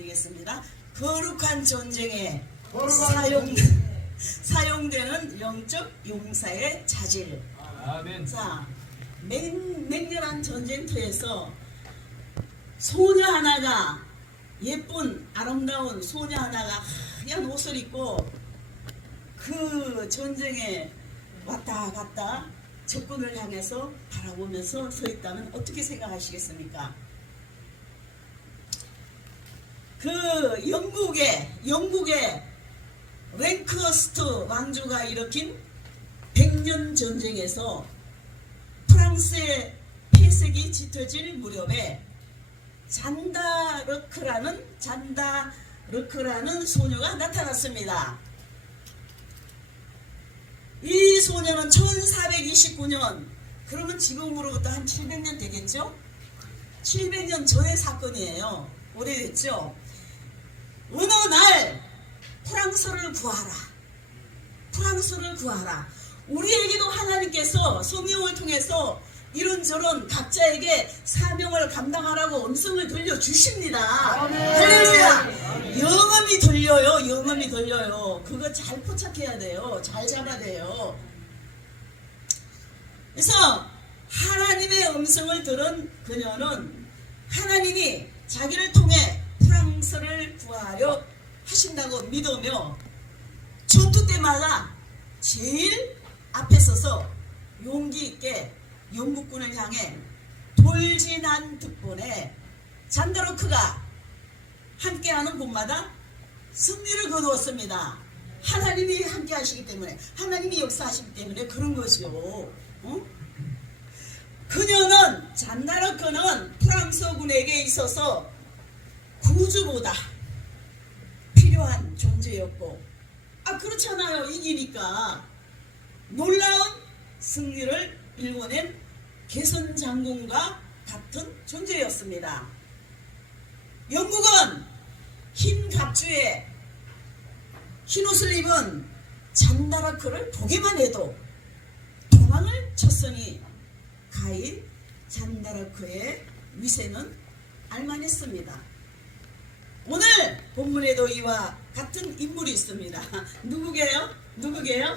드리겠습니다. 거룩한 전쟁에 사용되는 영적 용사의 자질. 아멘. 자, 맹렬한 전쟁터에서 소녀 하나가, 예쁜 아름다운 소녀 하나가 하얀 옷을 입고 그 전쟁에 왔다 갔다 적군을 향해서 바라보면서 서 있다면 어떻게 생각하시겠습니까? 그 영국의 랭커스트 왕조가 일으킨 100년 전쟁에서 프랑스의 폐색이 짙어질 무렵에 잔다르크라는 소녀가 나타났습니다. 이 소녀는 1429년, 그러면 지금으로부터 한 700년 되겠죠? 700년 전의 사건이에요. 오래됐죠? 어느 날 프랑스를 구하라. 우리에게도 하나님께서 성령을 통해서 이런저런 각자에게 사명을 감당하라고 음성을 들려주십니다. 할렐루야. 영음이 들려요. 그거 잘 포착해야 돼요. 잘 잡아야 돼요. 그래서 하나님의 음성을 들은 그녀는 하나님이 자기를 통해 프랑스를 구하려 하신다고 믿으며 전투 때마다 제일 앞에 서서 용기 있게 영국군을 향해 돌진한 덕분에 잔다르크가 함께하는 곳마다 승리를 거두었습니다. 하나님이 함께 하시기 때문에, 하나님이 역사하시기 때문에 그런 것이요. 잔다르크는 프랑스군에게 있어서 구주보다 필요한 존재였고, 그렇잖아요. 이기니까 놀라운 승리를 일궈낸 개선 장군과 같은 존재였습니다. 영국은 흰 갑주에 흰 옷을 입은 잔다르크를 보기만 해도 도망을 쳤으니 가히 잔다르크의 위세는 알만했습니다. 오늘 본문에도 이와 같은 인물이 있습니다. 누구게요?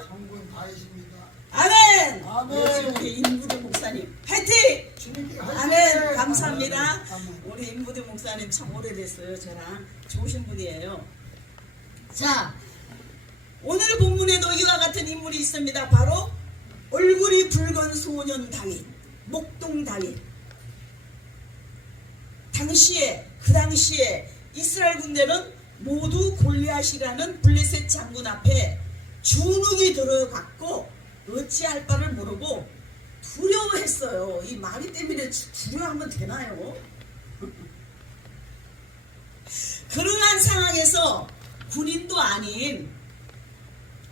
성군 다윗입니다. 아멘! 아멘. 우리 임무드 목사님 화이팅! 아멘! 감사합니다. 우리 임무드 목사님 참 오래됐어요. 저랑 좋으신 분이에요. 자, 오늘 본문에도 이와 같은 인물이 있습니다. 바로 얼굴이 붉은 소년 다윗, 목동 다윗. 그 당시에 이스라엘 군대는 모두 골리앗이라는 블레셋 장군 앞에 주눅이 들어갔고 어찌할 바를 모르고 두려워했어요. 이 말이 때문에 두려워하면 되나요? 그러한 상황에서 군인도 아닌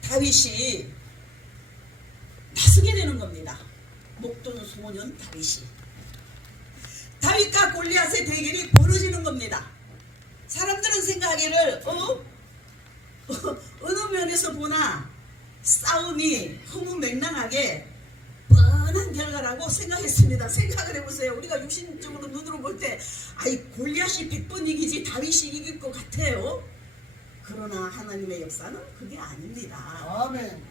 다윗이 나서게 되는 겁니다. 목동 소년 다윗이. 다윗과 골리앗의 대결이 벌어지는 겁니다. 사람들은 생각하기를 어느 면에서 보나 싸움이 허무맹랑하게 뻔한 결과라고 생각했습니다. 생각을 해보세요. 우리가 육신적으로 눈으로 볼 때 골리앗이 100번 이기지 다윗이 이길 것 같아요. 그러나 하나님의 역사는 그게 아닙니다. 아멘.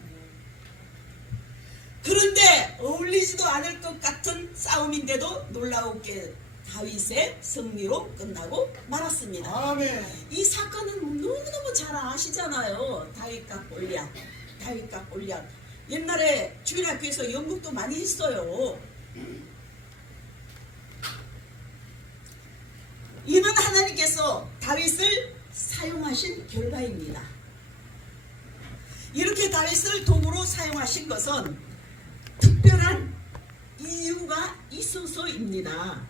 그런데 어울리지도 않을 것 같은 싸움인데도 놀라웠게 다윗의 승리로 끝나고 말았습니다. 아멘. 이 사건은 너무너무 잘 아시잖아요. 다윗과 골리앗. 옛날에 주일학교에서 연극도 많이 했어요. 이는 하나님께서 다윗을 사용하신 결과입니다. 이렇게 다윗을 도구로 사용하신 것은 특별한 이유가 있어서입니다.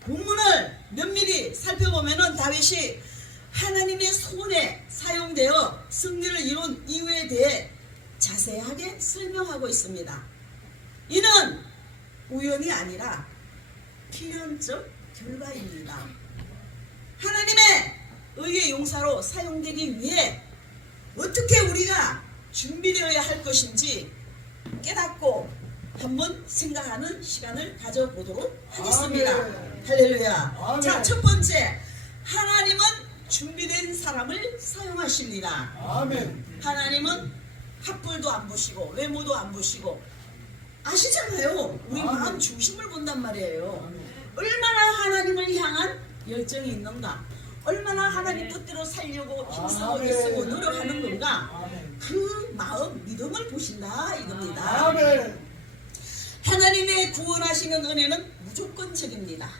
본문을 면밀히 살펴보면 다윗이 하나님의 손에 사용되어 승리를 이룬 이유에 대해 자세하게 설명하고 있습니다. 이는 우연이 아니라 필연적 결과입니다. 하나님의 의의 용사로 사용되기 위해 어떻게 우리가 준비되어야 할 것인지 깨닫고 한번 생각하는 시간을 가져보도록 하겠습니다. 아멘. 할렐루야. 아멘. 자, 첫 번째, 하나님은 준비된 사람을 사용하십니다. 아멘. 하나님은 학벌도 안 보시고 외모도 안 보시고 아시잖아요. 우리 마음 중심을 본단 말이에요. 얼마나 하나님을 향한 열정이 있는가, 얼마나 하나님 뜻대로 살려고 힘쓰고 애쓰고 노력하는 건가, 그 마음 믿음을 보신다 이겁니다. 아멘. 하나님의 구원하시는 은혜는 무조건적입니다.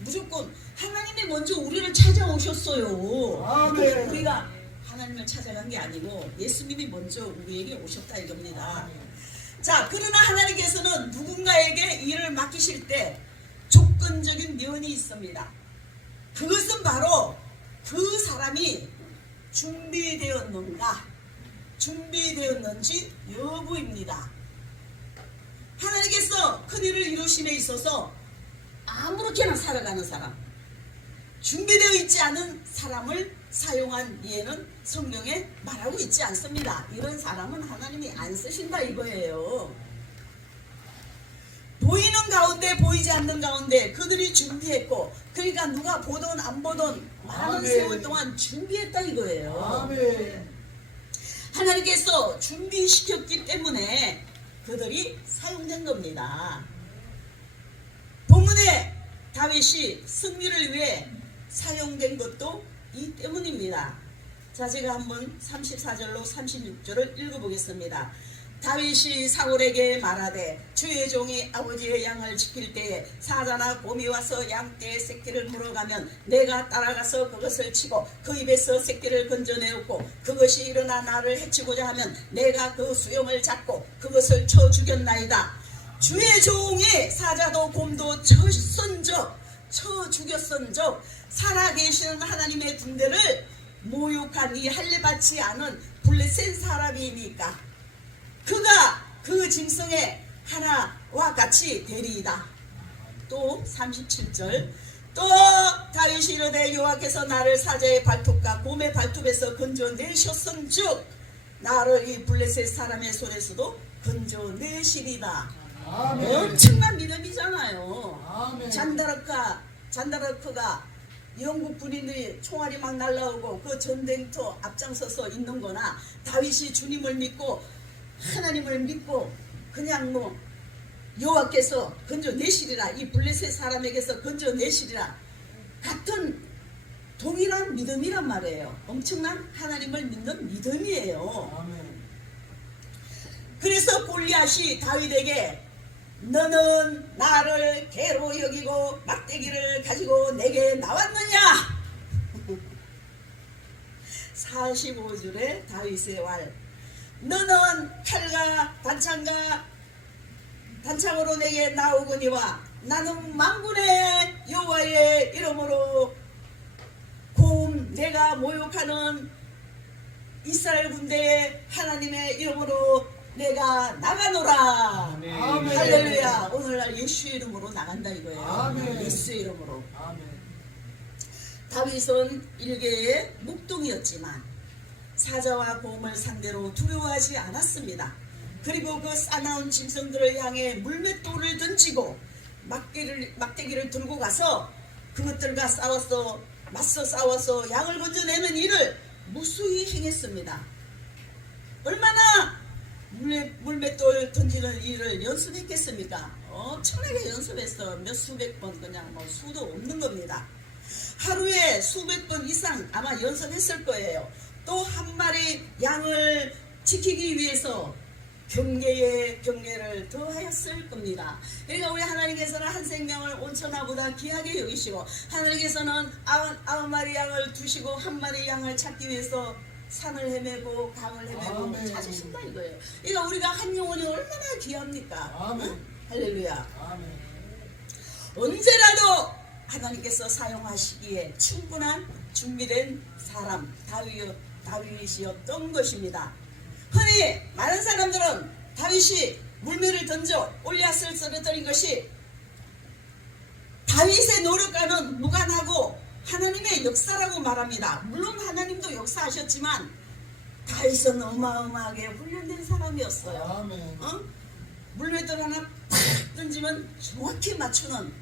무조건 하나님이 먼저 우리를 찾아오셨어요. 아멘. 우리가 하나님을 찾아간 게 아니고 예수님이 먼저 우리에게 오셨다 이겁니다. 자, 그러나 하나님께서는 누군가에게 일을 맡기실 때 조건적인 면이 있습니다. 그것은 바로 그 사람이 준비되었는가, 준비되었는지 여부입니다. 하나님께서 큰 일을 이루심에 있어서 아무렇게나 살아가는 사람, 준비되어 있지 않은 사람을 사용한 예는 성경에 말하고 있지 않습니다. 이런 사람은 하나님이 안 쓰신다 이거예요. 보이는 가운데 보이지 않는 가운데 그들이 준비했고, 그러니까 누가 보든 안 보든 많은 세월 동안 준비했다 이거예요. 아멘. 하나님께서 준비시켰기 때문에 그들이 사용된 겁니다. 본문에 다윗이 승리를 위해 사용된 것도 이 때문입니다. 자, 제가 한번 34절로 36절을 읽어보겠습니다. 다윗이 사울에게 말하되 주의 종이 아버지의 양을 지킬 때에 사자나 곰이 와서 양떼의 새끼를 물어가면 내가 따라가서 그것을 치고 그 입에서 새끼를 건져내었고, 그것이 일어나 나를 해치고자 하면 내가 그 수염을 잡고 그것을 쳐 죽였나이다. 주의 종이 사자도 곰도 쳐 죽였은즉 살아계시는 하나님의 군대를 모욕한 이 할례받지 않은 블레셋 사람이니까 그가 그 짐승의 하나와 같이 되리이다. 또 37절, 또 다윗이 이르되 여호와께서 나를 사자의 발톱과 곰의 발톱에서 건져내셨은즉 나를 이 블레셋 사람의 손에서도 건져내시리다. 아멘. 엄청난 믿음이잖아요. 아멘. 잔다르크가 영국 군인들이 총알이 막 날라오고 그 전쟁터 앞장서서 있는 거나, 다윗이 주님을 믿고 하나님을 믿고 그냥 뭐 여호와께서 건져내시리라, 이 블레셋 사람에게서 건져내시리라, 같은 동일한 믿음이란 말이에요. 엄청난 하나님을 믿는 믿음이에요. 아멘. 그래서 골리앗이 다윗에게 너는 나를 개로 여기고 막대기를 가지고 내게 나왔느냐? 45절에 다윗의 말, 너는 칼과 단창으로 내게 나오거니와 나는 만군의 여호와의 이름으로 곰 내가 모욕하는 이스라엘 군대의 하나님의 이름으로 내가 나가노라. 아멘. 할렐루야. 오늘날 예수의 이름으로 나간다 이거예요. 아멘. 예수의 이름으로. 아멘. 다윗은 일개의 목동이었지만 사자와 곰을 상대로 두려워하지 않았습니다. 그리고 그 싸나운 짐승들을 향해 물맷돌을 던지고 막대기를 들고 가서 그것들과 맞서 싸워서 양을 건져내는 일을 무수히 행했습니다. 얼마나 물맷돌 던지는 일을 연습했겠습니까? 엄청나게 연습했어. 몇 수백 번, 그냥 뭐 수도 없는 겁니다. 하루에 수백 번 이상 아마 연습했을 거예요. 또 한 마리 양을 지키기 위해서 경계를 더하였을 겁니다. 그러니까 우리 하나님께서는 한 생명을 온천하보다 귀하게 여기시고, 하나님께서는 9마리 양을 두시고 한 마리 양을 찾기 위해서 산을 헤매고 강을 헤매고 아멘. 찾으신다 이거예요. 그러니까 우리가 한 영혼이 얼마나 귀합니까? 아멘. 응? 할렐루야. 아멘. 언제라도 하나님께서 사용하시기에 충분한 준비된 사람 다윗이었던 것입니다. 흔히 많은 사람들은 다윗이 물매를 던져 골리앗을 쓰러뜨린 것이 다윗의 노력과는 무관하고 하나님의 역사라고 말합니다. 물론 하나님도 역사하셨지만 다윗은 어마어마하게 훈련된 사람이었어요. 아멘. 물맷돌 하나 팍 던지면 정확히 맞추는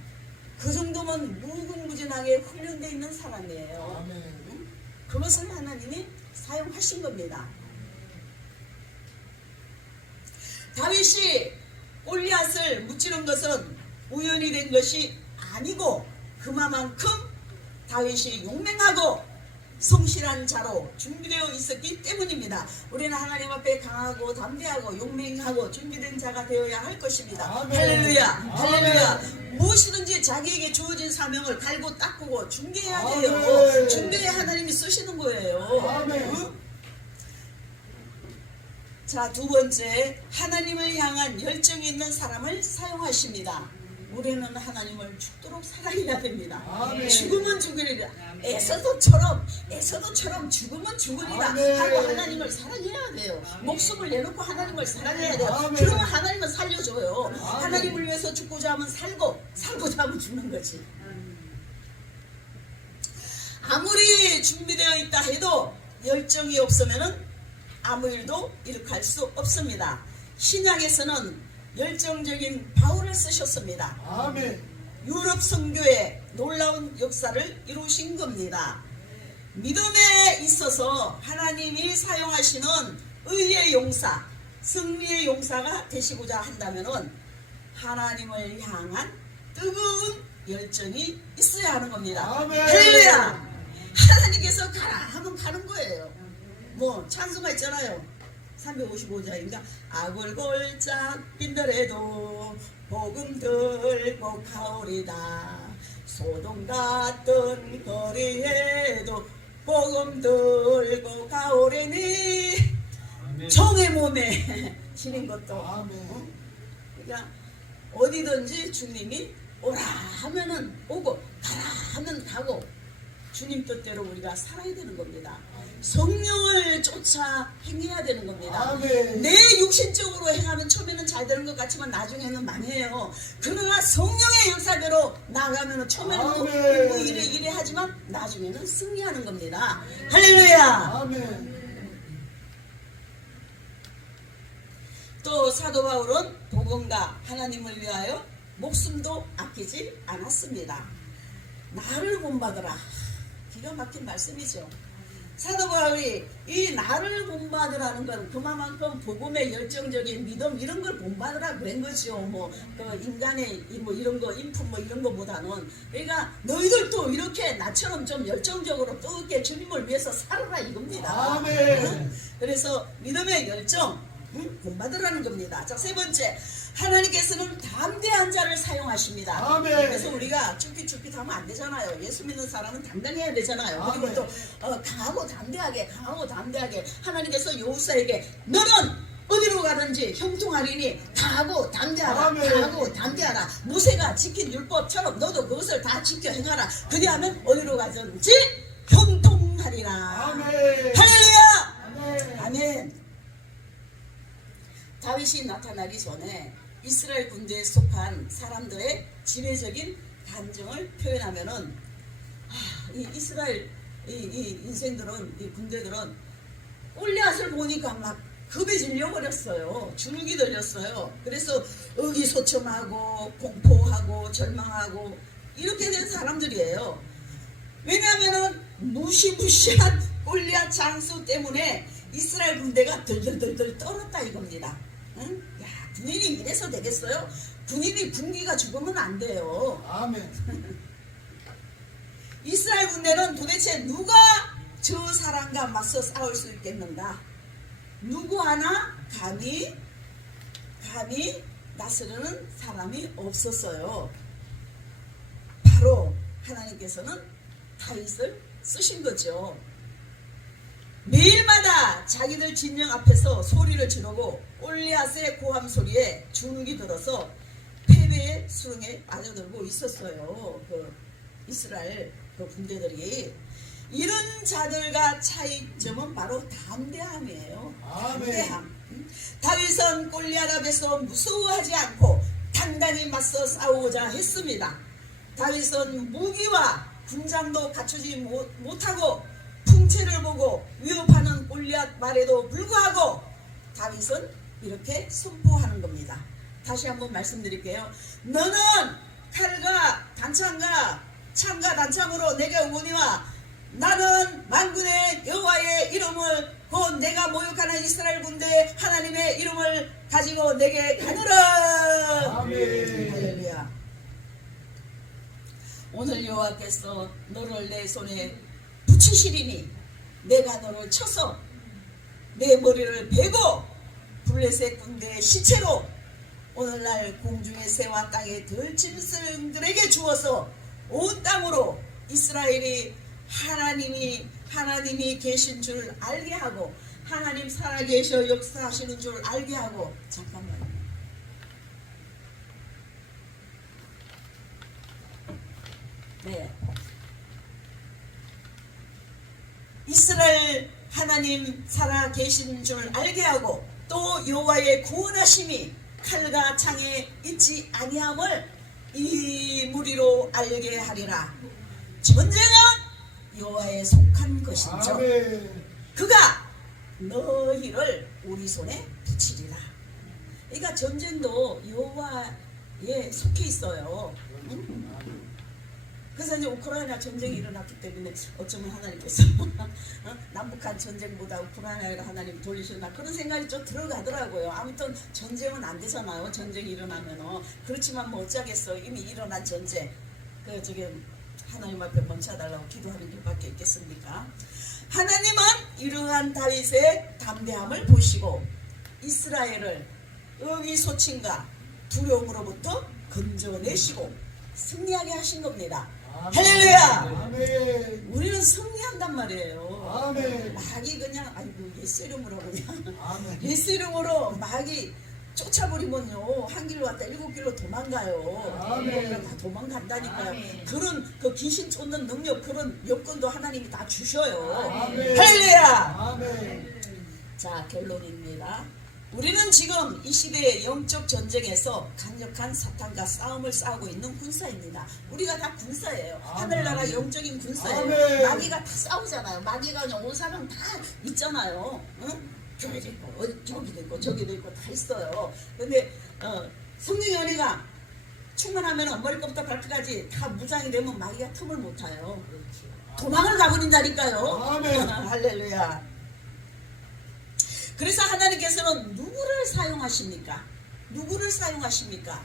그 정도면 무궁무진하게 훈련되어 있는 사람이에요. 아멘. 그것을 하나님이 사용하신 겁니다. 다윗이 골리앗을 무찌른 것은 우연히 된 것이 아니고 그만큼 다윗이 용맹하고 성실한 자로 준비되어 있었기 때문입니다. 우리는 하나님 앞에 강하고 담대하고 용맹하고 준비된 자가 되어야 할 것입니다. 아멘. 할렐루야, 할렐루야. 아멘. 무엇이든지 자기에게 주어진 사명을 갈고 닦고 준비해야 돼요. 아멘. 준비해 하나님이 쓰시는 거예요. 아멘. 응? 자, 두 번째, 하나님을 향한 열정이 있는 사람을 사용하십니다. 우리는 하나님을 죽도록 사랑해야 됩니다. 아멘. 죽으면 죽으리라. 애써도처럼 죽으면 죽으리라 아멘. 하고 하나님을 사랑해야 돼요. 목숨을 내놓고 하나님을 사랑해야 돼요. 아멘. 그러면 하나님은 살려줘요. 아멘. 하나님을 위해서 죽고자 하면 살고, 살고자 하면 죽는 거지. 아무리 준비되어 있다 해도 열정이 없으면은 아무 일도 일으킬 수 없습니다. 신약에서는 열정적인 바울을 쓰셨습니다. 아멘. 유럽 선교에 놀라운 역사를 이루신 겁니다. 믿음에 있어서 하나님이 사용하시는 의의 용사, 승리의 용사가 되시고자 한다면은 하나님을 향한 뜨거운 열정이 있어야 하는 겁니다. 아멘. 할렐루야! 하나님께서 가라 하면 가는 거예요. 뭐 찬송가 있잖아요. 355자인가 악을 골짝 빈들에도 복음 들고 가오리다. 소동 같은 거리에도 복음 들고 가오리니. 정의 몸에 지닌 것도. 아멘. 그러니까 어디든지 주님이 오라 하면은 오고 가라 하면 가고 주님 뜻대로 우리가 살아야 되는 겁니다. 성령을 쫓아 행해야 되는 겁니다. 아멘. 내 육신적으로 행하면 처음에는 잘 되는 것 같지만 나중에는 망해요. 그러나 성령의 역사대로 나가면 처음에는 아멘. 뭐 이래 하지만 나중에는 승리하는 겁니다. 할렐루야. 아멘. 또 사도 바울은 복음과 하나님을 위하여 목숨도 아끼지 않았습니다. 나를 본받으라. 기가 막힌 말씀이죠. 사도 바울이 이 나를 본받으라는 건 그만큼 복음의 열정적인 믿음 이런 걸 본받으라 그런 거죠. 그 인간의 뭐 이런 거 인품 뭐 이런 거보다는 그러니까 너희들도 이렇게 나처럼 좀 열정적으로 또 이렇게 주님을 위해서 살아라 이겁니다. 아멘. 그래서 믿음의 열정 본받으라는 겁니다. 자, 세 번째, 하나님께서는 담대한 자를 사용하십니다. 아멘. 그래서 우리가 쭈삣쭈삣하면 안 되잖아요. 예수 믿는 사람은 당당해야 되잖아요. 그리고 아멘. 또 강하고 담대하게 하나님께서 여호수아에게 너는 어디로 가든지 형통하리니 다하고 담대하라. 아멘. 다하고 담대하라. 모세가 지킨 율법처럼 너도 그것을 다 지켜 행하라. 그리하면 어디로 가든지 형통하리라. 아멘. 할렐루야. 아멘. 아멘. 다윗이 나타나기 전에 이스라엘 군대에 속한 사람들의 지배적인 감정을 표현하면은 이 이스라엘 이 인생들은 이 군대들은 골리앗을 보니까 막 겁에 질려버렸어요. 주눅이 들렸어요. 그래서 의기소침하고 공포하고 절망하고 이렇게 된 사람들이에요. 왜냐하면은 무시무시한 골리앗 장수 때문에 이스라엘 군대가 들들들들 떨었다 이겁니다. 응? 야, 군인이 이래서 되겠어요? 군인이 군기가 죽으면 안 돼요. 아멘. 이스라엘 군대는 도대체 누가 저 사람과 맞서 싸울 수 있겠는가? 누구 하나 감히 나서는 사람이 없었어요. 바로 하나님께서는 다윗을 쓰신 거죠. 매일마다 자기들 진영 앞에서 소리를 지르고 골리앗의 고함 소리에 주눅이 들어서 패배의 수렁에 빠져들고 있었어요. 그 이스라엘 그 군대들이. 이런 자들과 차이점은 바로 담대함이에요. 아멘. 담대함. 다윗은 골리앗 앞에서 무서워하지 않고 단단히 맞서 싸우고자 했습니다. 다윗은 무기와 군장도 갖추지 못하고 풍채를 보고 위협하는 골리앗 말에도 불구하고 다윗은 이렇게 선포하는 겁니다. 다시 한번 말씀드릴게요. 너는 칼과 단창과 창과 단창으로 내게 오거니와 나는 만군의 여호와의 이름을 곧 내가 모욕하는 이스라엘 군대 하나님의 이름을 가지고 내게 가느라. 아멘. 할렐루야. 오늘 여호와께서 너를 내 손에 붙이시리니 내가 너를 쳐서 내 머리를 베고 블레셋 군대의 시체로 오늘날 공중의 새와 땅의 들짐승들에게 주어서 온 땅으로 이스라엘이 하나님이 계신 줄 알게 하고 하나님 살아계셔 역사하시는 줄 알게 하고. 잠깐만. 네. 이스라엘 하나님 살아계신 줄 알게 하고 또 여호와의 구원하심이 칼과 창에 있지 아니함을 이 무리로 알게 하리라. 전쟁은 여호와에 속한 것인즉 아멘. 그가 너희를 우리 손에 붙이리라. 그러니까 전쟁도 여호와에 속해 있어요. 응? 그래서 이제 우크라이나 전쟁이 일어났기 때문에 어쩌면 하나님께서 남북한 전쟁보다 우크라이나를 하나님 돌리셨나 그런 생각이 좀 들어가더라고요. 아무튼 전쟁은 안 되잖아요. 전쟁이 일어나면은. 그렇지만 뭐 어쩌겠어. 이미 일어난 전쟁. 그 지금 하나님 앞에 멈춰달라고 기도하는 길밖에 있겠습니까? 하나님은 이러한 다윗의 담대함을 보시고 이스라엘을 의기소침과 두려움으로부터 건져내시고 승리하게 하신 겁니다. 할렐루야. 아멘. 우리는 승리한단 말이에요. 아멘. 마귀 그냥 아이고 예수 이름으로 그냥 아멘. 예수 이름으로 마귀 쫓아버리면요 한 길로 왔다 7길로 도망가요. 아멘. 다 도망간다니까요. 아멘. 그런 그 귀신 쫓는 능력 그런 여건도 하나님이 다 주셔요. 아멘. 할렐루야. 아멘. 자, 결론입니다. 우리는 지금 이 시대의 영적 전쟁에서 강력한 사탄과 싸움을 싸우고 있는 군사입니다. 우리가 다 군사예요. 하늘나라 영적인 군사예요. 아멘. 마귀가 다 싸우잖아요. 마귀가 그냥 온 사람 다 있잖아요. 응? 저기도 있고 저기도 있고 저기도 있고 다 있어요. 근데 성령의 은혜가 충만하면 머리끝부터 발끝까지 다 무장이 되면 마귀가 틈을 못 타요. 도망을 가버린다니까요. 아멘. 할렐루야. 그래서 하나님께서는 누구를 사용하십니까? 누구를 사용하십니까?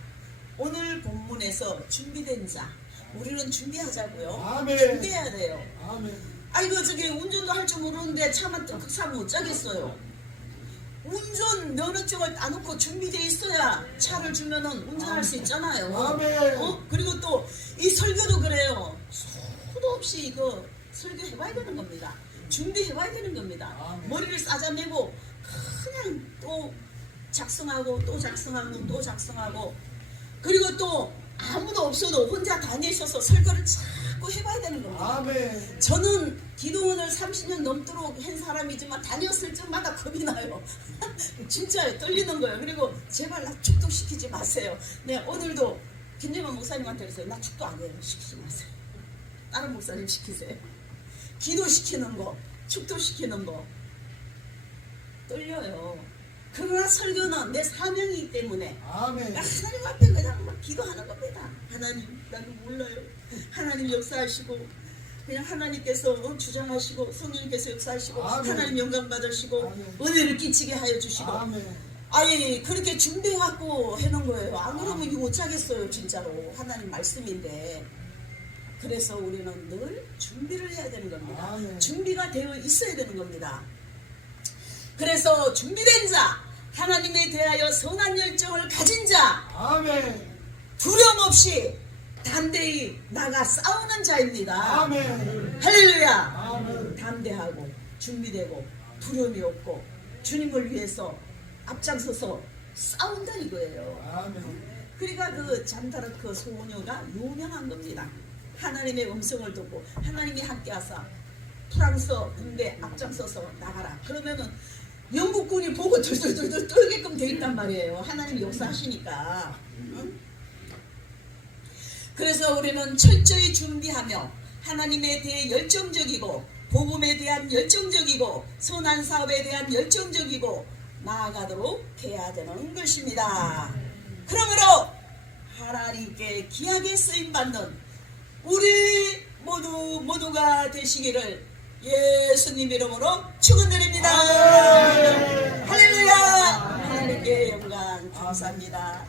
오늘 본문에서 준비된 자. 우리는 준비하자고요. 아멘. 준비해야 돼요. 아멘. 아이고 저기 운전도 할 줄 모르는데 차만 또 사면 어쩌겠어요. 운전 면허증을 따놓고 준비되어 있어야 차를 주면은 운전할 수 있잖아요. 아멘. 그리고 또 이 설교도 그래요. 수도 없이 이거 설교해봐야 되는 겁니다. 준비해봐야 되는 겁니다. 아멘. 머리를 싸잡내고 그냥 또 작성하고 또 작성하고 또 작성하고 그리고 또 아무도 없어도 혼자 다니셔서 설교를 자꾸 해봐야 되는 겁니다. 아멘. 저는 기도원을 30년 넘도록 한 사람이지만 다녔을 적마다 겁이 나요. 진짜 떨리는 거예요. 그리고 제발 나 축도시키지 마세요. 네, 오늘도 김재만 목사님한테 그랬어요. 나 축도 안 해요. 시키지 마세요. 다른 목사님 시키세요. 기도시키는 거, 축도시키는 거 떨려요. 그러나 설교는 내 사명이기 때문에 아멘. 하나님 앞에 그냥 막 기도하는 겁니다. 하나님 나도 몰라요. 하나님 역사하시고 그냥 하나님께서 주장하시고 성령님께서 역사하시고 아멘. 하나님 영광 받으시고 아멘. 은혜를 끼치게 하여 주시고 아멘. 아니 그렇게 준비해갖고 해놓은 거예요. 안 그러면 이거 못하겠어요. 진짜로 하나님 말씀인데. 그래서 우리는 늘 준비를 해야 되는 겁니다. 아멘. 준비가 되어 있어야 되는 겁니다. 그래서 준비된 자, 하나님에 대하여 선한 열정을 가진 자, 아멘. 두려움 없이 담대히 나가 싸우는 자입니다. 아멘. 할렐루야. 아멘. 담대하고 준비되고 두려움이 없고 주님을 위해서 앞장서서 싸운다 이거예요. 아멘. 그러니까 그 잔다르크 소녀가 유명한 겁니다. 하나님의 음성을 듣고 하나님이 함께하사 프랑스 군대 앞장서서 나가라. 그러면은 영국군이 보고 덜덜덜덜 떨게끔 돼 있단 말이에요. 하나님 역사하시니까. 응? 그래서 우리는 철저히 준비하며 하나님에 대해 열정적이고 복음에 대한 열정적이고 선한 사업에 대한 열정적이고 나아가도록 해야 되는 것입니다. 그러므로 하나님께 귀하게 쓰임받는 우리 모두가 되시기를 예수님 이름으로 축원드립니다. 할렐루야. 하나님께 영광 감사합니다.